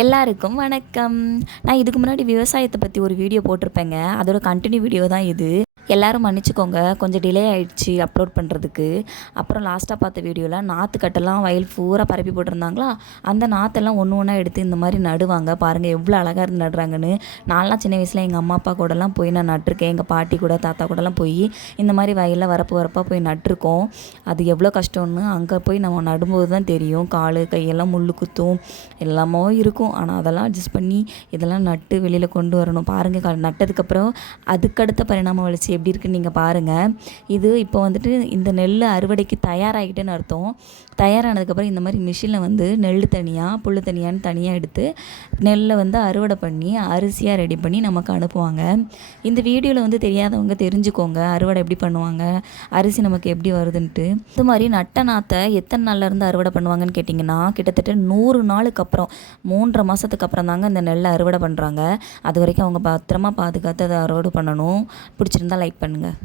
எல்லாருக்கும் வணக்கம். நான் இதுக்கு முன்னாடி விவசாயத்தை பற்றி ஒரு வீடியோ போட்டிருப்பேங்க. அதோட கண்டினியூ வீடியோ தான் இது. எல்லோரும் மன்னிச்சுக்கோங்க, கொஞ்சம் டிலே ஆகிடுச்சு அப்லோட் பண்ணுறதுக்கு. அப்புறம் லாஸ்ட்டாக பார்த்த வீடியோவில் நாற்றுக்கட்டெல்லாம் வயல் பூரா பரப்பி போட்டிருந்தாங்களா, அந்த நாற்றெல்லாம் ஒன்று ஒன்றா எடுத்து இந்த மாதிரி நடுவாங்க. பாருங்கள் எவ்வளோ அழகாக இருந்து நடுறாங்கன்னு. நான்லாம் சின்ன வயசில் எங்கள் அம்மா அப்பா கூடலாம் போய் நான் நட்டிருக்கேன். எங்கள் பாட்டி கூட தாத்தா கூடலாம் போய் இந்த மாதிரி வயலில் வரப்பாக போய் நட்டிருக்கோம். அது எவ்வளோ கஷ்டம்னு அங்கே போய் நம்ம நடும்போது தான் தெரியும். கால் கையெல்லாம் முள் குத்தும், எல்லாமோ இருக்கும். ஆனால் அதெல்லாம் அட்ஜஸ்ட் பண்ணி இதெல்லாம் நட்டு வெளியில் கொண்டு வரணும். பாருங்கள், நட்டதுக்கப்புறம் அதுக்கடுத்த பரிணாம வளர்ச்சி எப்படி இருக்குன்னு நீங்கள் பாருங்கள். இது இப்போ வந்துட்டு இந்த நெல் அறுவடைக்கு தயாராகிட்டேன்னு அர்த்தம். தயாரானதுக்கப்புறம் இந்த மாதிரி மிஷினில் வந்து நெல் தனியாக புல் தனியாக எடுத்து நெல்லை வந்து அறுவடை பண்ணி அரிசியாக ரெடி பண்ணி நமக்கு அனுப்புவாங்க. இந்த வீடியோவில் வந்து தெரியாதவங்க தெரிஞ்சுக்கோங்க, அறுவடை எப்படி பண்ணுவாங்க, அரிசி நமக்கு எப்படி வருதுன்ட்டு. இது மாதிரி நட்ட நாற்றை எத்தனை நாள்லேருந்து அறுவடை பண்ணுவாங்கன்னு கேட்டிங்கன்னா, கிட்டத்தட்ட 100 நாளுக்கு அப்புறம் 3.5 மாதத்துக்கு அப்புறம் தாங்க இந்த நெல்லை அறுவடை பண்ணுறாங்க. அது வரைக்கும் அவங்க பத்திரமா பாதுகாத்து அதை அறுவடை பண்ணணும். பிடிச்சிருந்தா லைக் பண்ணுங்கள்.